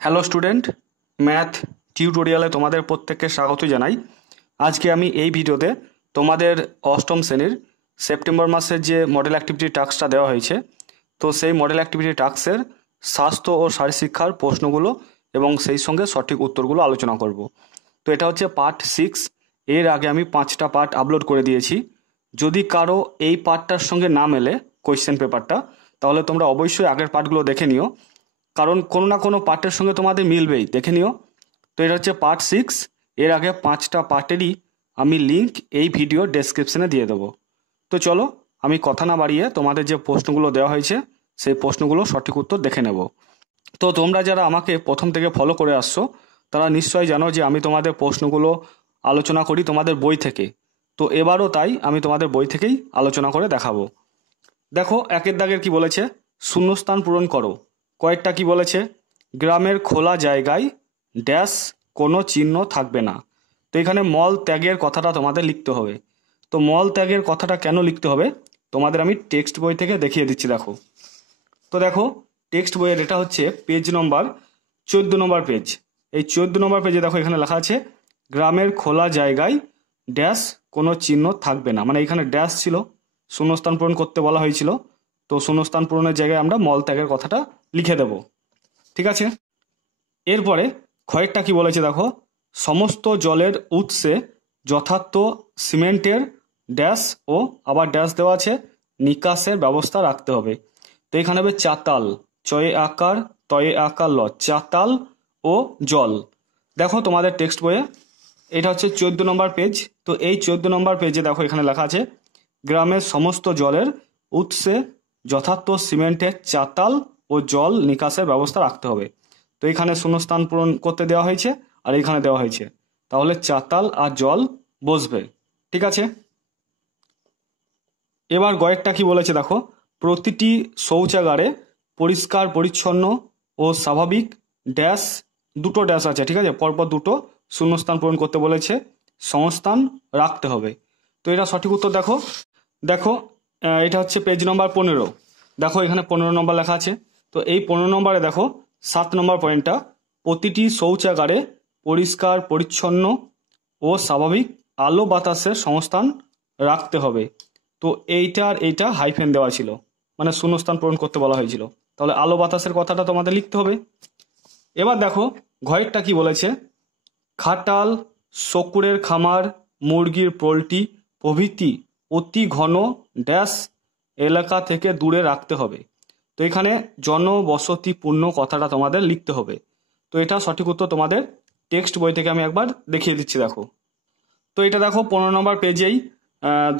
Hello student, math টিউটোরিয়ালে তোমাদের প্রত্যেককে স্বাগত জানাই। আজকে আমি এই ভিডিওতে তোমাদের অষ্টম শ্রেণীর সেপ্টেম্বর মাসের যে মডেল অ্যাক্টিভিটি টাস্কটা দেওয়া হয়েছে, তো সেই মডেল অ্যাক্টিভিটি টাস্কের স্বাস্থ্য ও শারীরশিক্ষার প্রশ্নগুলো এবং সেই সঙ্গে সঠিক উত্তরগুলো আলোচনা করব। তো এটা হচ্ছে পার্ট 6। এর আগে আমি 5টা পার্ট আপলোড করে দিয়েছি। যদি কারো এই পার্টটার সঙ্গে না মেলে কোয়েশ্চেন পেপারটা, তাহলে তোমরা অবশ্যই আগের পার্টগুলো দেখে নিও, কারণ কোনো না কোনো পার্টের সঙ্গে তোমাদের মিলবেই, দেখে নিও। তো এটা হচ্ছে পার্ট 6। এর আগে 5টা পার্টেরই আমি লিঙ্ক এই ভিডিও ডেসক্রিপশনে দিয়ে দেবো। তো চলো, আমি কথা না বাড়িয়ে তোমাদের যে প্রশ্নগুলো দেওয়া হয়েছে সেই প্রশ্নগুলো সঠিক উত্তর দেখে নেব। তো তোমরা যারা আমাকে প্রথম থেকে ফলো করে আসছো, তারা নিশ্চয়ই জানো যে আমি তোমাদের প্রশ্নগুলো আলোচনা করি তোমাদের বই থেকে। তো এবারও তাই আমি তোমাদের বই থেকেই আলোচনা করে দেখাবো। দেখো, একের দাগের কি বলেছে, শূন্যস্থান পূরণ করো। কয়েকটা কি বলেছে, গ্রামের খোলা জায়গায় ড্যাশ কোনো চিহ্ন থাকবে না। তো এখানে মল ত্যাগের কথাটা তোমাদের লিখতে হবে। তো মল ত্যাগের কথাটা কেন লিখতে হবে তোমাদের আমি টেক্সট বই থেকে দেখিয়ে দিচ্ছি। দেখো, তো দেখো টেক্সট বইয়ের এটা হচ্ছে পেজ নম্বর 14 নম্বর পেজ। এই 14 নম্বর পেজে দেখো এখানে লেখা আছে গ্রামের খোলা জায়গায় ড্যাশ কোনো চিহ্ন থাকবে না। মানে এখানে ড্যাশ ছিল, শূন্যস্থান পূরণ করতে বলা হয়েছিল। তো শূন্যস্থান পূরণের জায়গায় আমরা মল ত্যাগের কথাটা লিখে দেব, ঠিক আছে। এরপরে কয়েকটা কি বলেছে দেখো, সমস্ত জলের উৎসে যথার্থ সিমেন্টের ড্যাশ ও আবার ড্যাশ দেওয়া আছে নিকাশের ব্যবস্থা রাখতে হবে। তো এখানে হবে চাতাল, চয়ে আকার তয়ে আকার ল, চাতাল ও জল। দেখো তোমাদের টেক্সট বইয়ে এটা হচ্ছে 14 নম্বর পেজ। তো এই 14 নম্বর পেজে দেখো এখানে লেখা আছে গ্রামের সমস্ত জলের উৎসে যথার্থ সিমেন্টের চাতাল ও জল নিকাশের ব্যবস্থা রাখতে হবে। তো এখানে শূন্যস্থান পূরণ করতে দেওয়া হয়েছে আর এখানে দেওয়া হয়েছে, তাহলে চাতাল আর জল বসবে, ঠিক আছে। এবার গয়েরটা কি বলেছে দেখো, প্রতিটি শৌচাগারে পরিষ্কার পরিচ্ছন্ন ও স্বাভাবিক ড্যাশ, দুটো ড্যাশ আছে, ঠিক আছে, পরপর দুটো শূন্যস্থান পূরণ করতে বলেছে, সংস্থান রাখতে হবে। তো এটা সঠিক উত্তর। দেখো দেখো এটা হচ্ছে পেজ নম্বর 15। দেখো এখানে 15 নম্বর লেখা আছে। তো এই 15 নম্বরে দেখো 7 নম্বর পয়েন্টটা, প্রতিটি শৌচাগারে পরিষ্কার পরিচ্ছন্ন ও স্বাভাবিক আলো বাতাসের সংস্থান রাখতে হবে। তো এইটা আর এইটা হাইফেন দেওয়া ছিল, মানে শূন্যস্থান পূরণ করতে বলা হয়েছিল, তাহলে আলো বাতাসের কথাটা তোমাদের লিখতে হবে। এবার দেখো ঘয়েরটা কি বলেছে, খাটাল, শকুরের খামার, মুরগির পোলট্রি প্রভৃতি অতি ঘন ড্যাশ এলাকা থেকে দূরে রাখতে হবে। তো এখানে জনবসতিপূর্ণ কথাটা তোমাদের লিখতে হবে। তো এটা সঠিক উত্তর তোমাদের টেক্সট বই থেকে আমি একবার দেখিয়ে দিচ্ছি। দেখো, তো এটা দেখো 15 নম্বর পেজেই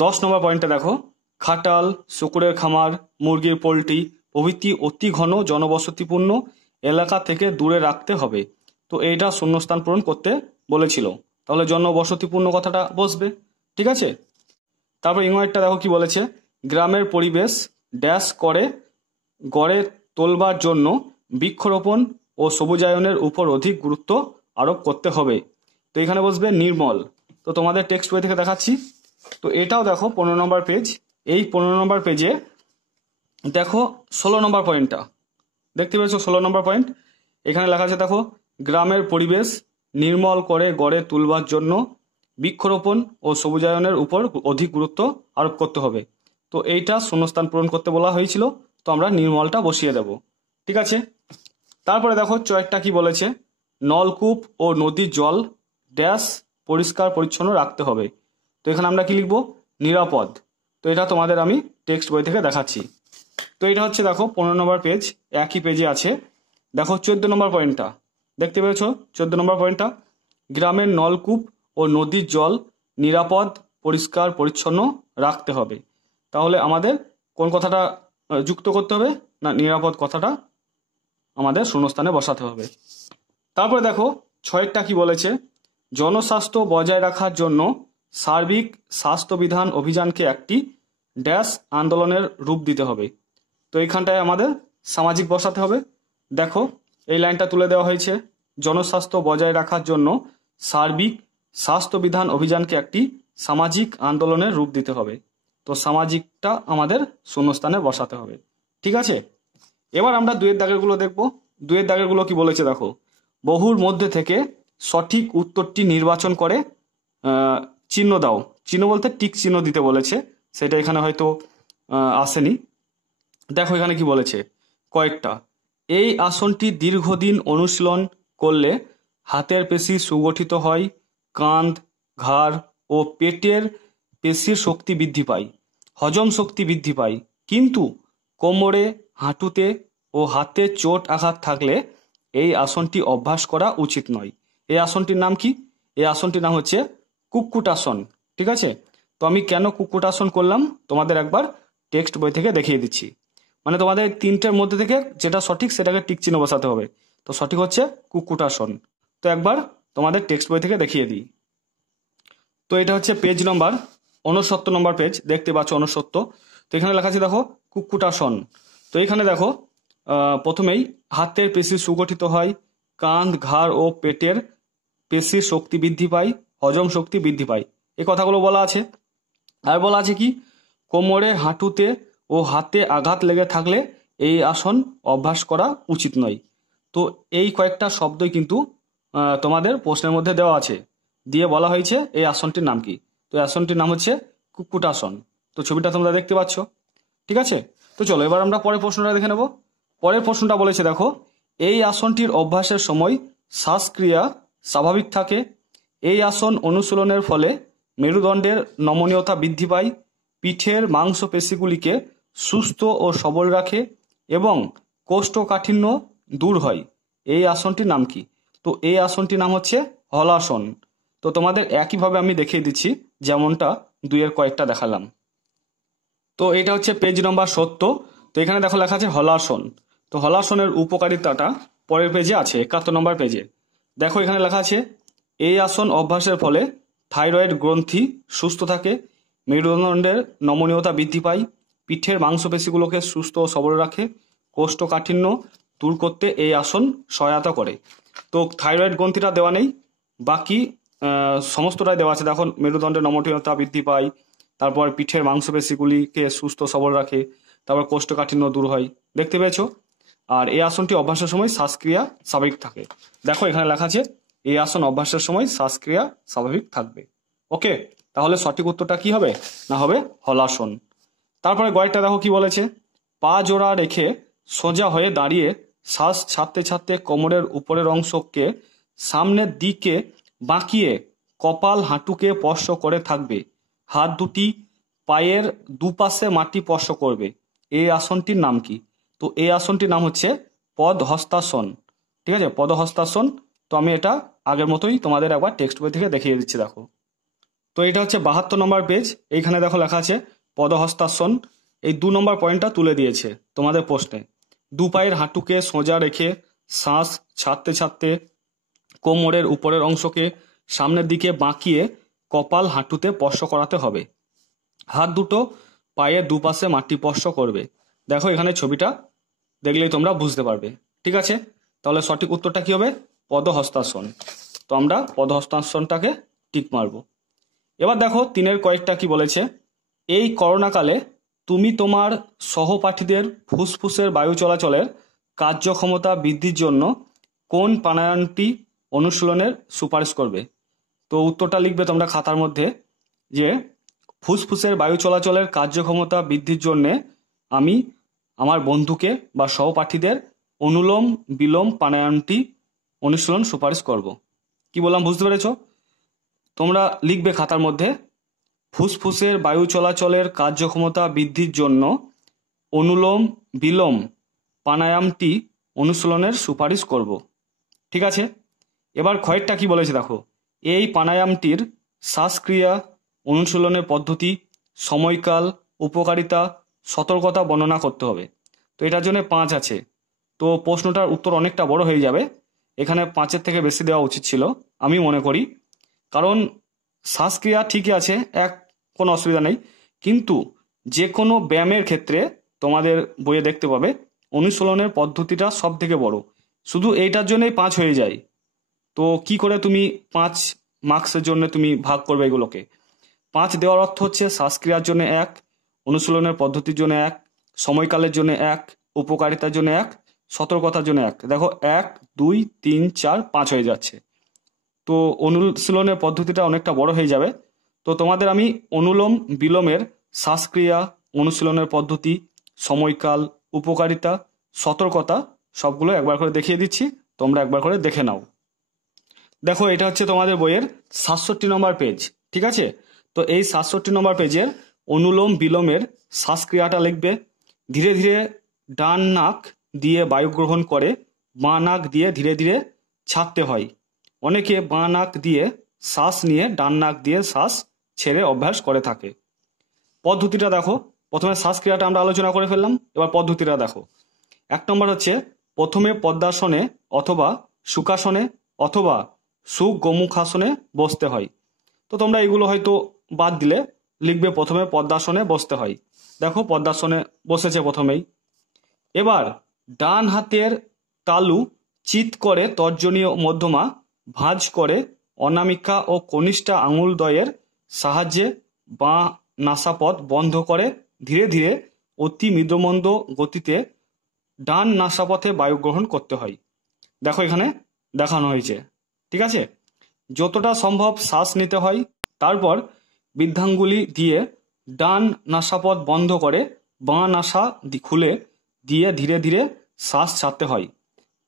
10 নম্বর পয়েন্টটা দেখো, খাটাল, শকুরের খামার, মুরগির পোলট্রি প্রভৃতি অতি ঘন জনবসতিপূর্ণ এলাকা থেকে দূরে রাখতে হবে। তো এইটা শূন্যস্থান পূরণ করতে বলেছিল, তাহলে জনবসতিপূর্ণ কথাটা বসবে, ঠিক আছে। তারপর ইংরেজিটা দেখো কি বলেছে, গ্রামের পরিবেশ ড্যাশ করে গড়ে তোলবার জন্য বৃক্ষরোপণ ও সবুজায়নের উপর অধিক গুরুত্ব আরোপ করতে হবে। তো এখানে বসবে নির্মল। তো তোমাদের টেক্সট বই থেকে দেখাচ্ছি। তো এটাও দেখো 15 নম্বর পেজ। এই 15 নম্বর পেজে দেখো 16 নম্বর পয়েন্টটা দেখতে পেয়েছো, 16 নম্বর পয়েন্ট। এখানে লেখা আছে দেখো, গ্রামের পরিবেশ নির্মল করে গড়ে তুলবার জন্য বৃক্ষরোপণ ও সবুজায়নের উপর অধিক গুরুত্ব আরোপ করতে হবে। তো এইটা শূন্যস্থান পূরণ করতে বলা হয়েছিল, তো আমরা নির্মলটা বসিয়ে দেব, ঠিক আছে। তারপরে দেখো চয়েরটা কি বলেছে, নলকূপ ও নদীর জল ড্যাশ পরিষ্কার পরিচ্ছন্ন রাখতে হবে। তো এখানে আমরা কি লিখবো, নিরাপদ। তো এটা তোমাদের আমি টেক্সট বই থেকে দেখাচ্ছি। তো এটা হচ্ছে দেখো 15 নম্বর পেজ, একই পেজে আছে। দেখো 14 নম্বর পয়েন্টটা দেখতে পেয়েছো, 14 নম্বর পয়েন্টটা, গ্রামের নলকূপ ও নদীর জল নিরাপদ পরিষ্কার পরিচ্ছন্ন রাখতে হবে। তাহলে আমাদের কোন কথাটা যুক্ত করতে হবে না, নিরাপদ কথাটা আমাদের শূন্যস্থানে বসাতে হবে। তারপরে দেখো 6টা কি বলেছে, জনস্বাস্থ্য বজায় রাখার জন্য সার্বিক স্বাস্থ্যবিধান অভিযানকে একটি ড্যাশ আন্দোলনের রূপ দিতে হবে। তো এইখানটায় আমাদের সামাজিক বসাতে হবে। দেখো এই লাইনটা তুলে দেওয়া হয়েছে, জনস্বাস্থ্য বজায় রাখার জন্য সার্বিক স্বাস্থ্যবিধান অভিযানকে একটি সামাজিক আন্দোলনের রূপ দিতে হবে। তো সামাজিকটা আমাদের শূন্যস্থানে বসাতে হবে, ঠিক আছে। এবার আমরা দুয়ের দাগেরগুলো দেখবো। দুয়ের দাগেরগুলো কি বলেছে দেখো, বহুর মধ্যে থেকে সঠিক উত্তরটি নির্বাচন করে চিহ্ন দাও। চিহ্ন বলতে টিক চিহ্ন দিতে বলেছে, সেটা এখানে হয়তো আসেনি। দেখো এখানে কি বলেছে কয়েকটা। এই আসনটি দীর্ঘদিন অনুশীলন করলে হাতের পেশি সুগঠিত হয়, কাঁধ, ঘাড় ও পেটের পেশির শক্তি বৃদ্ধি পায়, হজম শক্তি বৃদ্ধি পায়। কিন্তু কোমরে, হাঁটুতে ও হাতে চোট আঘাত থাকলে এই আসনটি অভ্যাস করা উচিত নয়। এই আসনটির নাম কি? এই আসনটির নাম হচ্ছে কুক্কুটাসন। ঠিক আছে, তো আমি কেন কুক্কুটাসন করলাম তোমাদের একবার টেক্সট বই থেকে দেখিয়ে দিচ্ছি। মানে তোমাদের তিনটের মধ্যে থেকে যেটা সঠিক সেটাকে টিক চিহ্ন বসাতে হবে। তো সঠিক হচ্ছে কুক্কুটাসন। তো একবার তোমাদের টেক্সট বই থেকে দেখিয়ে দিই। তো এটা হচ্ছে পেজ নম্বর 69 নম্বর পেজ, দেখতে পাচ্ছ 69। তো এখানে লেখা আছে দেখো কুক্কুটাসন। তো এখানে দেখো প্রথমেই হাতের পেশি সুগঠিত হয়, কাঁধ, ঘাড় ও পেটের পেশির শক্তি বৃদ্ধি পায়, হজম শক্তি বৃদ্ধি পায়, এই কথাগুলো বলা আছে। আর বলা আছে কি, কোমরে, হাঁটুতে ও হাতে আঘাত লেগে থাকলে এই আসন অভ্যাস করা উচিত নয়। তো এই কয়েকটা শব্দই কিন্তু তোমাদের প্রশ্নের মধ্যে দেওয়া আছে, দিয়ে বলা হয়েছে এই আসনটির নাম কি। তো এই আসনটির নাম হচ্ছে কুক্কুটাসন। তো ছবিটা তোমরা দেখতে পাচ্ছ। ঠিক আছে, তো চলো এবার আমরা পরের প্রশ্নটা দেখে নেব। পরের প্রশ্নটা বলেছে দেখো, এই আসনটির অভ্যাসের সময় শ্বাসক্রিয়া স্বাভাবিক থাকে। এই আসন অনুশীলনের ফলে মেরুদণ্ডের নমনীয়তা বৃদ্ধি পায়, পিঠের মাংসপেশিগুলিকে সুস্থ ও সবল রাখে এবং কোষ্ঠকাঠিন্য দূর হয়। এই আসনটির নাম কি? তো এই আসনটির নাম হচ্ছে হলাসন। তো তোমাদের একইভাবে আমি দেখিয়ে দিচ্ছি, যেমনটা দুইয়ের কয়েকটা দেখালাম। তো এটা হচ্ছে পেজ নম্বর 70। তো এখানে দেখো লেখা আছে হলাসন। তো হলাসনের উপকারিতাটা পরের পেজে আছে, 71 নম্বর পেজে। দেখো এখানে লেখা আছে, এই আসন অভ্যাসের ফলে থাইরয়েড গ্রন্থি সুস্থ থাকে, মেরুদণ্ডের নমনীয়তা বৃদ্ধি পায়, পিঠের মাংসপেশিগুলোকে সুস্থ ও সবল রাখে, কোষ্ঠকাঠিন্য দূর করতে এই আসন সহায়তা করে। তো থাইরয়েড গ্রন্থিটা দেওয়া নেই, বাকি সমস্তটাই দেওয়া আছে। দেখো মেরুদণ্ডের নমনীয়তা বৃদ্ধি পায়, তারপর পিঠের মাংসপেশিগুলিকে সুস্থ সবল রাখে, তারপর কোষ্ঠকাঠিন্য দূর হয়, দেখতে পেয়েছো। আর এই আসনটি অভ্যাসের সময় শ্বাসক্রিয়া স্বাভাবিক থাকে। দেখো এখানে লেখা আছে এই আসন অভ্যাসের সময় শ্বাসক্রিয়া স্বাভাবিক থাকবে। ওকে, তাহলে সঠিক উত্তরটা কি হবে? না হবে হলাসন। তারপরে গয়েরটা দেখো কি বলেছে, পা জোড়া রেখে সোজা হয়ে দাঁড়িয়ে শ্বাস ছাড়তে ছাড়তে কোমরের উপরের অংশকে সামনের দিকে বাঁকিয়ে কপাল হাঁটুকে স্পর্শ করে থাকবে, হাত দুটি পায়ের দুপাশে মাটি স্পর্শ করবে। এই আসনটির নাম কি? তো এই আসনটির নাম হচ্ছে পদহস্তাসন। ঠিক আছে, পদহস্তাসন। তো আমি এটা আগের মতোই তোমাদের একবার টেক্সট বই থেকে দেখিয়ে দিচ্ছি। দেখো, তো এটা হচ্ছে 72 নম্বর পেজ। এইখানে দেখো লেখা আছে পদহস্তাসন। এই 2 নম্বর পয়েন্টটা তুলে দিয়েছে তোমাদের প্রশ্নে। দু পায়ের হাঁটুকে সোজা রেখে শ্বাস ছাড়তে ছাড়তে কোমরের উপরের অংশকে সামনের দিকে বাঁকিয়ে কপাল হাঁটুতে স্পর্শ করাতে হবে, হাত দুটো পায়ের দুপাশে মাটি স্পর্শ করবে। দেখো এখানে ছবিটা দেখলেই তোমরা বুঝতে পারবে। ঠিক আছে, তাহলে সঠিক উত্তরটা কি হবে? পদহস্তাসন। তো আমরা পদহস্তাসনটাকে টিক মারব। এবার দেখো 3-এর কয়েকটা কি বলেছে, এই করোনাকালে তুমি তোমার সহপাঠীদের ফুসফুসের বায়ু চলাচলের কার্যক্ষমতা বৃদ্ধির জন্য কোন প্রাণায়ামটি অনুশীলনের সুপারিশ করবে? তো উত্তরটা লিখবে তোমরা খাতার মধ্যে, যে ফুসফুসের বায়ু চলাচলের কার্যক্ষমতা বৃদ্ধির জন্য আমি আমার বন্ধুকে বা সহপাঠীদের অনুলোম বিলোম প্রাণায়ামটি অনুশীলন সুপারিশ করব। কি বললাম বুঝতে পেরেছ? তোমরা লিখবে খাতার মধ্যে, ফুসফুসের বায়ু চলাচলের কার্যক্ষমতা বৃদ্ধির জন্য অনুলোম বিলোম প্রাণায়ামটি অনুশীলনের সুপারিশ করব। ঠিক আছে, এবার কয়েকটা কি বলেছে দেখো, এই প্রাণায়ামটির শ্বাসক্রিয়া, অনুশীলনের পদ্ধতি, সময়কাল, উপকারিতা, সতর্কতা বর্ণনা করতে হবে। তো এটার জন্য 5 আছে। তো প্রশ্নটার উত্তর অনেকটা বড় হয়ে যাবে, এখানে 5-এর থেকে বেশি দেওয়া উচিত ছিল আমি মনে করি। কারণ শ্বাসক্রিয়া ঠিকই আছে, কোনো অসুবিধা নেই, কিন্তু যে কোনো ব্যায়ামের ক্ষেত্রে তোমাদের বইয়ে দেখতে পাবে অনুশীলনের পদ্ধতিটা সব থেকে বড়। শুধু এইটার জন্যই 5 হয়ে যায়। তো কি করে তুমি 5 মার্কসের জন্য তুমি ভাগ করবে এগুলোকে? 5 দেওয়ার অর্থ হচ্ছে শ্বাসক্রিয়ার জন্য 1, অনুশীলনের পদ্ধতির জন্য 1, সময়কালের জন্য 1, উপকারিতার জন্য 1, সতর্কতার জন্য 1, দেখো 1 2 3 4 5 হয়ে যাচ্ছে। তো অনুশীলনের পদ্ধতিটা অনেকটা বড় হয়ে যাবে। তো তোমাদের আমি অনুলোম বিলোমের শ্বাসক্রিয়া, অনুশীলনের পদ্ধতি, সময়কাল, উপকারিতা, সতর্কতা সবগুলো একবার করে দেখিয়ে দিচ্ছি, তোমরা একবার করে দেখে নাও। দেখো এটা হচ্ছে তোমাদের বইয়ের 67 নম্বর পেজ, ঠিক আছে? তো এই 67 নম্বর পেজের অনুলোম বিলোমের শ্বাসক্রিয়াটা লিখবে। ধীরে ধীরে ডান নাক দিয়ে বায়ু গ্রহণ করে বাঁ নাক দিয়ে ধীরে ধীরে ছাড়তে হয়। অনেকে বাঁ নাক দিয়ে শ্বাস নিয়ে ডান নাক দিয়ে শ্বাস ছেড়ে অভ্যাস করে থাকে। পদ্ধতিটা দেখো, প্রথমে শ্বাসক্রিয়াটা আমরা আলোচনা করে ফেললাম, এবার পদ্ধতিটা দেখো। 1 নম্বর হচ্ছে প্রথমে পদ্মাসনে অথবা সুখাসনে অথবা সুগমুখাসনে বসতে হয়। তো তোমরা এগুলো হয়তো বাদ দিলে লিখবে প্রথমে পদ্মাসনে বসতে হয়। দেখো পদ্মাসনে বসেছে প্রথমেই। এবার ডান হাতের তালু চিৎ করে তর্জনীয় মধ্যমা ভাঁজ করে অনামিকা ও কনিষ্ঠা আঙুলদ্বয়ের সাহায্যে বাঁ নাসাপথ বন্ধ করে ধীরে ধীরে অতি মৃদুমন্দ গতিতে ডান নাসাপথে বায়ু গ্রহণ করতে হয়। দেখো এখানে দেখানো হয়েছে, ঠিক আছে? যতটা সম্ভব শ্বাস নিতে হয়, তারপর বৃদ্ধাঙ্গুলি দিয়ে ডান নাসাপথ বন্ধ করে বাঁ নাসা খুলে দিয়ে ধীরে ধীরে শ্বাস ছাড়তে হয়।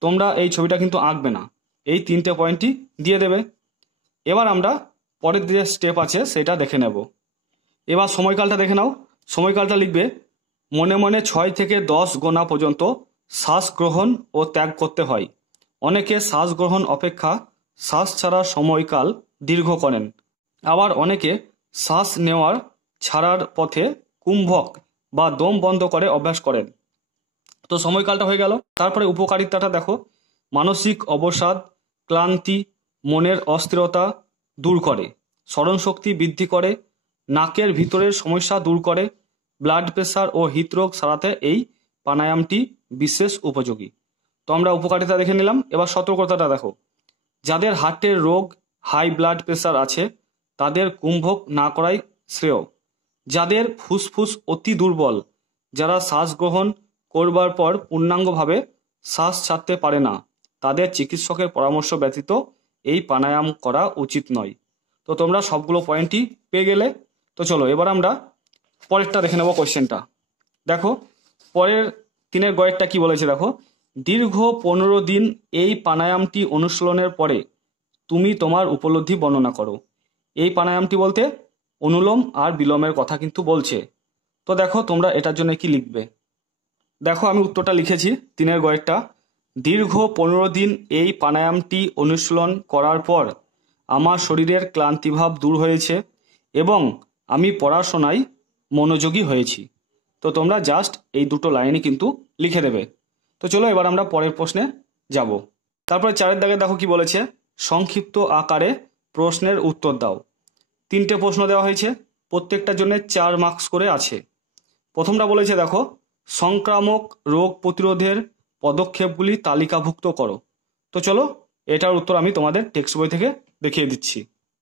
তোমরা এই ছবিটা কিন্তু আঁকবে না, এই 3টে পয়েন্টই দিয়ে দেবে। এবার আমরা পরের যে স্টেপ আছে সেটা দেখে নেব। এবার সময়কালটা দেখে নাও। সময়কালটা লিখবে মনে মনে 6 থেকে 10 গোনা পর্যন্ত শ্বাস গ্রহণ ও ত্যাগ করতে হয়। অনেকে শ্বাস গ্রহণ অপেক্ষা শ্বাস ছাড়ার সময়কাল দীর্ঘ করেন, আবার অনেকে শ্বাস নেওয়ার ছাড়ার পথে কুম্ভক বা দম বন্ধ করে অভ্যাস করেন। তো সময়কালটা হয়ে গেল। তারপরে উপকারিতাটা দেখো, মানসিক অবসাদ, ক্লান্তি, মনের অস্থিরতা দূর করে, স্মরণশক্তি বৃদ্ধি করে, নাকের ভিতরের সমস্যা দূর করে, ব্লাড প্রেশার ও হৃদরোগ সারাতে এই প্রাণায়ামটি বিশেষ উপযোগী। তো আমরা উপকারিতা দেখে নিলাম। এবার সতর্কতাটা দেখো, যাদের হার্টের রোগ, হাই ব্লাড প্রেশার আছে তাদের কুম্ভক না করাই শ্রেয়। যাদের ফুসফুস অতি দুর্বল, যারা শ্বাস গ্রহণ করবার পর পূর্ণাঙ্গভাবে শ্বাস ছাড়তে পারে না, তাদের চিকিৎসকের পরামর্শ ব্যতীত এই প্রাণায়াম করা উচিত নয়। তো তোমরা সবগুলো পয়েন্টই পেয়ে গেলে। তো চলো এবার আমরা পরেরটা দেখে নেব। কোয়েশ্চেনটা দেখো, পরের 3 গয়েরটা কি বলেছে দেখো, দীর্ঘ 15 দিন এই প্রাণায়ামটি অনুশীলনের পরে তুমি তোমার উপলব্ধি বর্ণনা করো। এই প্রাণায়ামটি বলতে অনুলোম আর বিলোমের কথা কিন্তু বলছে। তো দেখো তোমরা এটার জন্য কি লিখবে। দেখো আমি উত্তরটা লিখেছি 3 গয়েরটা। দীর্ঘ 15 দিন এই প্রাণায়ামটি অনুশীলন করার পর আমার শরীরের ক্লান্তিভাব দূর হয়েছে এবং আমি পড়াশোনায় মনোযোগী হয়েছি। তো তোমরা জাস্ট এই 2টো লাইনই কিন্তু লিখে দেবে। তো চলো এবার আমরা পরের প্রশ্নে যাব। তারপরে 4 দাগে দেখো কি বলেছে, সংক্ষিপ্ত আকারে প্রশ্নের উত্তর দাও। 3টে প্রশ্ন দেওয়া হয়েছে, প্রত্যেকটার জন্য 4 মার্কস করে আছে। প্রথমটা বলেছে দেখো, সংক্রামক রোগ প্রতিরোধের পদক্ষেপগুলি তালিকাভুক্ত করো। তো চলো এটার উত্তর আমি তোমাদের টেক্সট বই থেকে দেখিয়ে দিচ্ছি।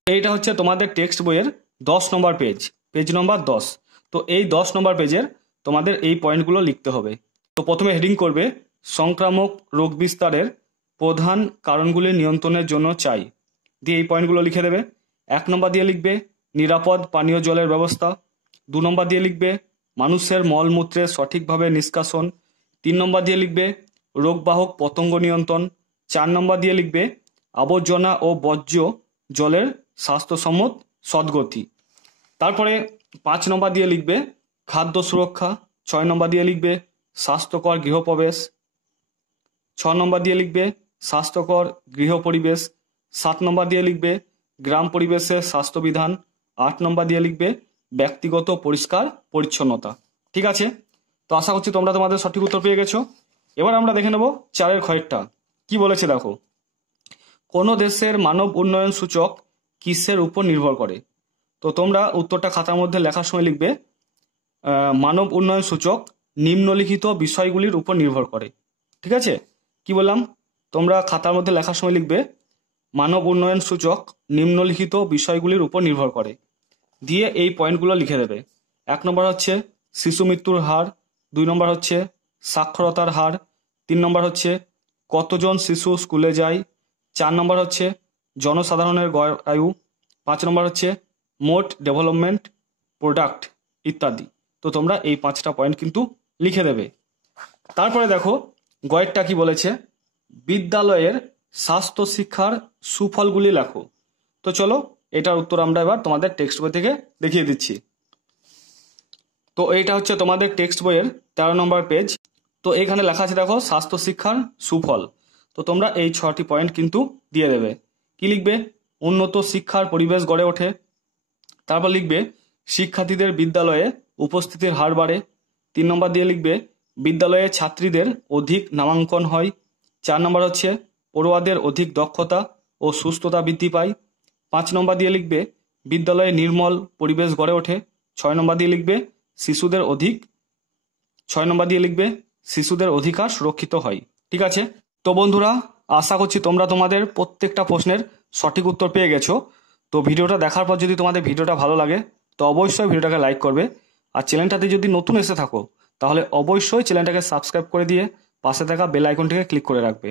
এইটা হচ্ছে তোমাদের টেক্সট বইয়ের 10 নম্বর পেজ, পেজ নম্বর 10। তো এই 10 নম্বর পেজের তোমাদের এই পয়েন্টগুলো লিখতে হবে। তো প্রথমে হেডিং করবে সংক্রামক রোগ বিস্তারের প্রধান কারণগুলি নিয়ন্ত্রণের জন্য চাই, দিয়ে এই পয়েন্টগুলো লিখে দেবে। 1 নম্বর দিয়ে লিখবে নিরাপদ পানীয় জলের ব্যবস্থা। 2 নম্বর দিয়ে লিখবে মানুষের মলমূত্রের সঠিকভাবে নিষ্কাশন। 3 নম্বর দিয়ে লিখবে রোগবাহক পতঙ্গ নিয়ন্ত্রণ। 4 নম্বর দিয়ে লিখবে আবর্জনা ও বর্জ্য জলের স্বাস্থ্যসম্মত সদ্গতি। তারপরে 5 নম্বর দিয়ে লিখবে খাদ্য সুরক্ষা। 6 নম্বর দিয়ে লিখবে স্বাস্থ্যকর গৃহপ্রবেশ। 6 নম্বর দিয়ে লিখবে স্বাস্থ্যকর গৃহ পরিবেশ। 7 নম্বর দিয়ে লিখবে গ্রাম পরিবেশের স্বাস্থ্যবিধান। 8 নম্বর দিয়ে লিখবে ব্যক্তিগত পরিষ্কার পরিচ্ছন্নতা। ঠিক আছে, তো আশা করছি তোমরা তোমাদের সঠিক উত্তর পেয়ে গেছো। এবার আমরা দেখে নেব 4 ক্ষয়েরটা কি বলেছে দেখো, কোনো দেশের মানব উন্নয়ন সূচক কিসের উপর নির্ভর করে। তো তোমরা উত্তরটা খাতার মধ্যে লেখার সময় লিখবে মানব উন্নয়ন সূচক নিম্নলিখিত বিষয়গুলির উপর নির্ভর করে। ঠিক আছে, কি বললাম, তোমরা খাতার মধ্যে লেখার সময় লিখবে মানব উন্নয়ন সূচক নিম্নলিখিত বিষয়গুলির উপর নির্ভর করে, দিয়ে এই পয়েন্টগুলো লিখে দেবে। 1 নম্বর হচ্ছে শিশু মৃত্যুর হার, 2 নম্বর হচ্ছে সাক্ষরতার হার, 3 নম্বর হচ্ছে কতজন শিশু স্কুলে যায়, 4 নম্বর হচ্ছে জনসাধারণের গড় আয়ু, 5 নম্বর হচ্ছে মোট ডেভেলপমেন্ট প্রোডাক্ট ইত্যাদি। তো তোমরা এই 5টা পয়েন্ট কিন্তু লিখে দেবে। তারপরে দেখো গয়েরটা কি বলেছে, বিদ্যালয়ের স্বাস্থ্য শিক্ষার সুফলগুলি লেখো। তো চলো এটার উত্তর আমরা এবার তোমাদের টেক্সট বই থেকে দেখিয়ে দিচ্ছি। তো এইটা হচ্ছে তোমাদের টেক্সট বইয়ের 13 নম্বর পেজ। তো এখানে লেখা আছে দেখো স্বাস্থ্য শিক্ষার সুফল। তো তোমরা এই 6টি পয়েন্ট কিন্তু দিয়ে দেবে। কি লিখবে, উন্নত শিক্ষার পরিবেশ গড়ে ওঠে। তারপর লিখবে শিক্ষার্থীদের বিদ্যালয়ে উপস্থিতির হার বাড়ে। 3 নম্বর দিয়ে লিখবে বিদ্যালয়ে ছাত্রীদের অধিক নামাঙ্কন হয়। 4 নম্বর হচ্ছে পড়ুয়াদের অধিক দক্ষতা ও সুস্থতা বৃদ্ধি পায়। 5 নম্বর দিয়ে লিখবে বিদ্যালয়ে নির্মল পরিবেশ গড়ে ওঠে। 6 নম্বর দিয়ে লিখবে শিশুদের অধিকার সুরক্ষিত হয়। ঠিক আছে, তো বন্ধুরা আশা করছি তোমরা তোমাদের প্রত্যেকটা প্রশ্নের সঠিক উত্তর পেয়ে গেছো। তো ভিডিওটা দেখার পর যদি তোমাদের ভিডিওটা ভালো লাগে তো অবশ্যই ভিডিওটাকে লাইক করবে। আর চ্যানেলটাতে যদি নতুন এসে থাকো তাহলে অবশ্যই চ্যানেলটাকে সাবস্ক্রাইব করে দিয়ে পাশে থাকা বেল আইকনটিকে ক্লিক করে রাখবে,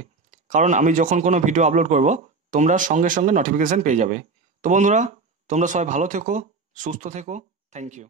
কারণ আমি যখন কোনো ভিডিও আপলোড করব তোমরা সঙ্গে সঙ্গে নোটিফিকেশন পেয়ে যাবে। তো বন্ধুরা তোমরা সবাই ভালো থেকো, সুস্থ থেকো। Thank you.